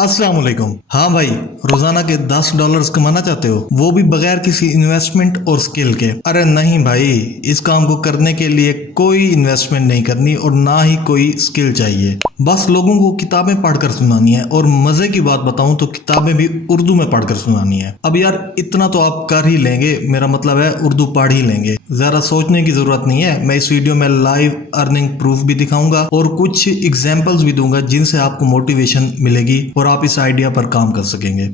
अस्सलाम वालेकुम। हाँ भाई, रोजाना के $10 कमाना चाहते हो, वो भी बगैर किसी इन्वेस्टमेंट और स्किल के? अरे नहीं भाई, इस काम को करने के लिए कोई इन्वेस्टमेंट नहीं करनी और ना ही कोई स्किल चाहिए। बस लोगों को किताबें पढ़कर सुनानी है, और मजे की बात बताऊं तो किताबें भी उर्दू में पढ़कर सुनानी है। अब यार इतना तो आप कर ही लेंगे, मेरा मतलब है उर्दू पढ़ ही लेंगे, ज्यादा सोचने की जरूरत नहीं है। मैं इस वीडियो में लाइव अर्निंग प्रूफ भी दिखाऊंगा और कुछ एग्जांपल्स भी दूंगा जिनसे आपको मोटिवेशन मिलेगी और आप इस आइडिया पर काम कर सकेंगे।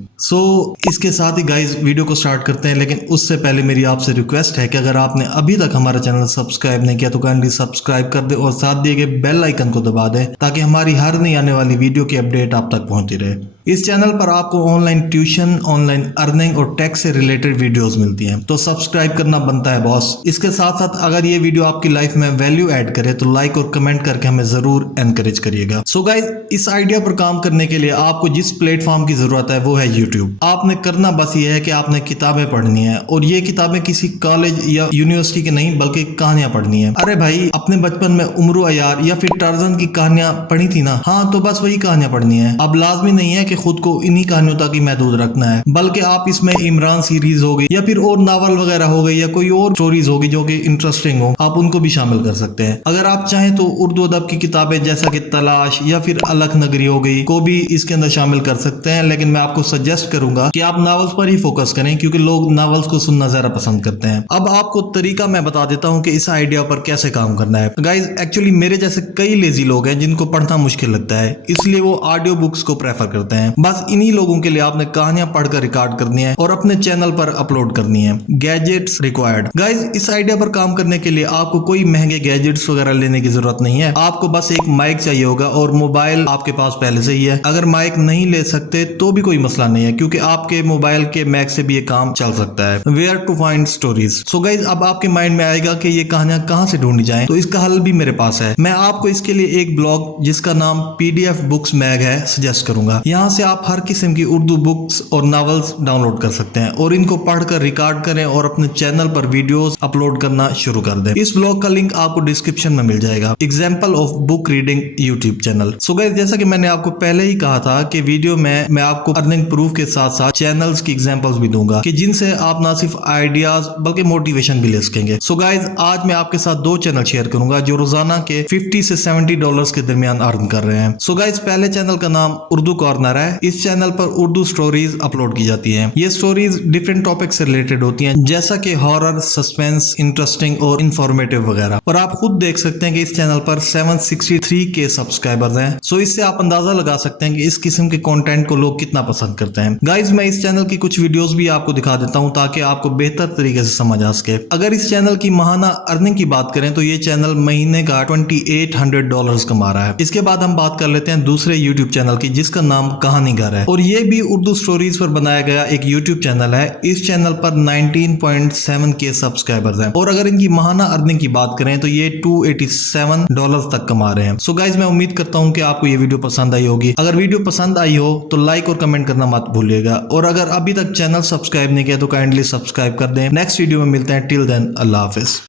इसके साथ ही गाइज वीडियो को स्टार्ट करते हैं, लेकिन उससे पहले मेरी आपसे रिक्वेस्ट है कि अगर आपने अभी तक हमारा चैनल सब्सक्राइब नहीं किया तो काइंडली सब्सक्राइब कर दे और साथ दिए गए बेल आइकन को दबा दें ताकि हमारी हर नई आने वाली वीडियो की अपडेट आप तक पहुंचती रहे। इस चैनल पर आपको ऑनलाइन ट्यूशन, ऑनलाइन अर्निंग और टैक्स से रिलेटेड वीडियोस मिलती हैं, तो सब्सक्राइब करना बनता है बॉस। इसके साथ साथ अगर ये वीडियो आपकी लाइफ में वैल्यू ऐड करे तो लाइक और कमेंट करके हमें जरूर एनकरेज करिएगा। सो गाइस, इस आइडिया पर काम करने के लिए आपको जिस प्लेटफॉर्म की जरूरत है वो है यूट्यूब। आपने करना बस ये है कि आपने किताबें पढ़नी है, और ये किताबें किसी कॉलेज या यूनिवर्सिटी की नहीं बल्कि कहानियां पढ़नी है। अरे भाई, अपने बचपन में उमरू अयार या फिर टार्जन की कहानियां पढ़ी थी ना, हाँ तो बस वही कहानियां पढ़नी है। अब लाजमी नहीं है कि खुद को इन्हीं कहानियों तक ही महदूद रखना है, बल्कि आप इसमें इमरान सीरीज हो गई या फिर और नावल वगैरह हो गई या कोई और स्टोरीज होगी जो कि इंटरेस्टिंग हो, आप उनको भी शामिल कर सकते हैं। अगर आप चाहें तो उर्दू अदब की किताबें जैसा कि तलाश या फिर अलख नगरी हो गई को भी इसके अंदर शामिल कर सकते हैं, लेकिन मैं आपको सजेस्ट करूंगा कि आप नावल्स पर ही फोकस करें क्योंकि लोग नावल्स को सुनना ज्यादा पसंद करते हैं। अब आपको तरीका मैं बता देता हूँ कि इस आइडिया पर कैसे काम करना है। गाइज, एक्चुअली मेरे जैसे कई लेजी लोग हैं जिनको पढ़ना मुश्किल लगता है, इसलिए वो ऑडियो बुक्स को प्रेफर करते हैं। बस इन्हीं लोगों के लिए आपने कहानियां पढ़कर रिकॉर्ड करनी है और अपने चैनल पर अपलोड करनी है। Gadgets required. गाइज, इस आइडिया पर काम करने के लिए आपको कोई महंगे गैजेट्स वगैरह लेने की जरूरत नहीं है। आपको बस एक माइक चाहिए होगा और मोबाइल आपके पास पहले से ही है। अगर माइक नहीं ले सकते तो भी कोई मसला नहीं है क्योंकि आपके मोबाइल के मैक से भी ये काम चल सकता है। Where to find stories. So guys, अब आपके माइंड में आएगा कि ये कहानियां कहां से ढूंढी जाएं, तो इसका हल भी मेरे पास है। मैं आपको इसके लिए एक ब्लॉग जिसका नाम PDF बुक्स मैग है सजेस्ट करूंगा। यहाँ से आप हर किस्म की उर्दू बुक्स और नॉवेल्स डाउनलोड कर सकते हैं और इनको पढ़कर रिकॉर्ड करें और अपने चैनल पर वीडियोस अपलोड करना शुरू कर दें। इस ब्लॉग का लिंक आपको डिस्क्रिप्शन में मिल जाएगा। Example of book reading YouTube channel. So guys, जैसा कि मैंने आपको पहले ही कहा था कि वीडियो में मैं आपको अर्निंग प्रूफ के साथ साथ चैनल्स की एग्जांपल्स भी दूंगा कि जिनसे आप ना सिर्फ आइडियाज बल्कि मोटिवेशन भी ले सकेंगे। सो गाइस, आज मैं आपके साथ 2 चैनल शेयर करूंगा जो रोजाना के $50 से $70 के दरमियान अर्न कर रहे हैं। सो गाइस, पहले चैनल का नाम उर्दू कॉर्नर है। इस चैनल पर उर्दू स्टोरीज अपलोड की जाती हैं। ये स्टोरीज डिफरेंट टॉपिक से रिलेटेड होती हैं, जैसा कि हॉरर, सस्पेंस, इंटरेस्टिंग और इंफॉर्मेटिव वगैरह। और आप खुद देख सकते हैं कि इस चैनल पर 763K सब्सक्राइबर्स हैं। सो इससे आप अंदाजा लगा सकते हैं कि इस किस्म के कंटेंट को लोग कितना पसंद करते हैं। गाइज, मैं इस चैनल की कुछ वीडियोस भी आपको दिखा देता हूं ताकि आपको बेहतर तरीके से समझ आ सके। अगर इस चैनल की माहाना अर्निंग की बात करें तो ये चैनल महीने का $2800 कमा रहा है। इसके बाद हम बात कर लेते हैं दूसरे यूट्यूब चैनल की जिसका नाम कहानी घर है, और ये भी उर्दू स्टोरीज पर बनाया गया एक यूट्यूब चैनल है। इस चैनल पर 19.7K सब्सक्राइबर्स हैं, और अगर इनकी माहाना अर्निंग की बात करें तो ये $287 तक कमा रहे हैं। सो गाइज, मैं उम्मीद करता हूं कि आपको ये वीडियो पसंद आई होगी। अगर वीडियो पसंद आई हो तो लाइक और कमेंट करना मत भूलिएगा, और अगर अभी तक चैनल सब्सक्राइब नहीं किया तो काइंडली सब्सक्राइब कर दें। नेक्स्ट वीडियो में मिलते हैं। टिल देन, अल्लाह हाफिज।